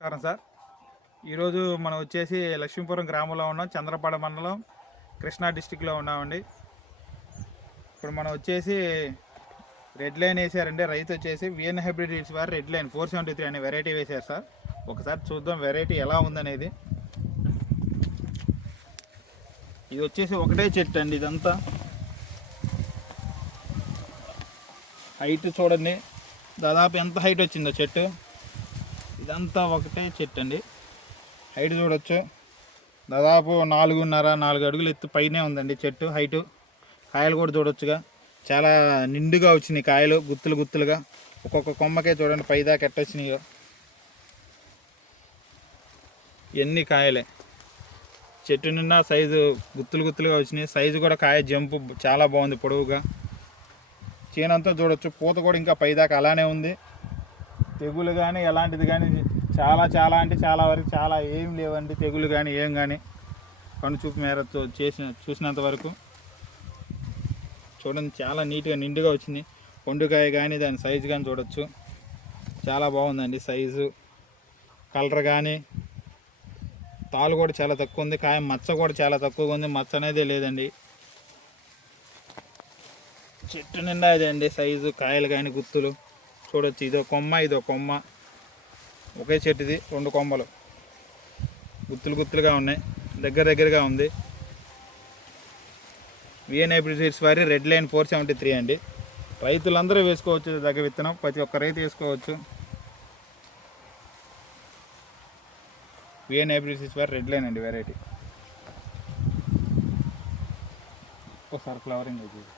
నమస్కారం సార్. ఈరోజు మనం వచ్చేసి లక్ష్మీపురం గ్రామంలో ఉన్నాం చంద్రపాడ మండలం కృష్ణా డిస్టిక్లో ఉన్నామండి. ఇప్పుడు మనం వచ్చేసి రెడ్ లైన్ వేసారండి రైతు వచ్చేసి విఎన్ హైబ్రిడ్ రీడ్స్ వారు red line four seventy three అనే వెరైటీ వేశారు సార్. ఒకసారి చూద్దాం వెరైటీ ఎలా ఉందనేది. ఇది వచ్చేసి ఒకటే చెట్టు అండి ఇదంతా. హైట్ చూడండి దాదాపు ఎంత హైట్ వచ్చిందో చెట్టు. ఇదంతా ఒకటే చెట్టు అండి హైట్ చూడొచ్చు. దాదాపు నాలుగున్నర నాలుగు అడుగులు ఎత్తు పైనే ఉందండి చెట్టు హైటు కాయలు కూడా చూడొచ్చుగా. చాలా నిండుగా వచ్చినాయి కాయలు గుత్తులు గుత్తులుగా. ఒక్కొక్క కొమ్మకే చూడండి పైదాకా ఎట్టొచ్చినాయో. ఎన్ని కాయలే. చెట్టు నిండా సైజు గుత్తులు గుత్తులుగా వచ్చినాయి. సైజు కూడా కాయ జంపు చాలా బాగుంది పొడవుగా. చేనంతా చూడొచ్చు. పూత కూడా ఇంకా పైదాకా అలానే ఉంది. తెగులు కానీ ఎలాంటిది కానీ చాలా చాలా అంటే చాలా వరకు చాలా ఏం లేవండి తెగులు కానీ ఏం కానీ కనుచూపు మేరతో చేసిన చూసినంత వరకు. చూడండి చాలా నీట్గా నిండుగా వచ్చింది. పండుకాయ కానీ దాని సైజు కానీ చూడొచ్చు. చాలా బాగుందండి సైజు కలర్ కానీ తాలు కూడా చాలా తక్కువ ఉంది. కాయ మచ్చ కూడా చాలా తక్కువగా ఉంది. మచ్చ అనేది లేదండి. చెట్టు నిండా ఇదండి సైజు కాయలు కానీ గుత్తులు. చూడొచ్చు. ఇదో కొమ్మ ఇదో కొమ్మ. ఒకే చెట్టుది రెండు కొమ్మలు. గుత్తులు గుత్తులుగా ఉన్నాయి. దగ్గర దగ్గరగా ఉంది. విఎన్ హైబ్రిడ్ సీడ్స్ వారి red line four seventy three అండి. రైతులందరూ వేసుకోవచ్చు దగ్గర విత్తనం. ప్రతి ఒక్క రైతు వేసుకోవచ్చు. విఎన్ హైబ్రిడ్ సీడ్స్ వారి రెడ్ లైన్ అండి వెరైటీ ఒకసారి ఫ్లవరింగ్ వచ్చేసి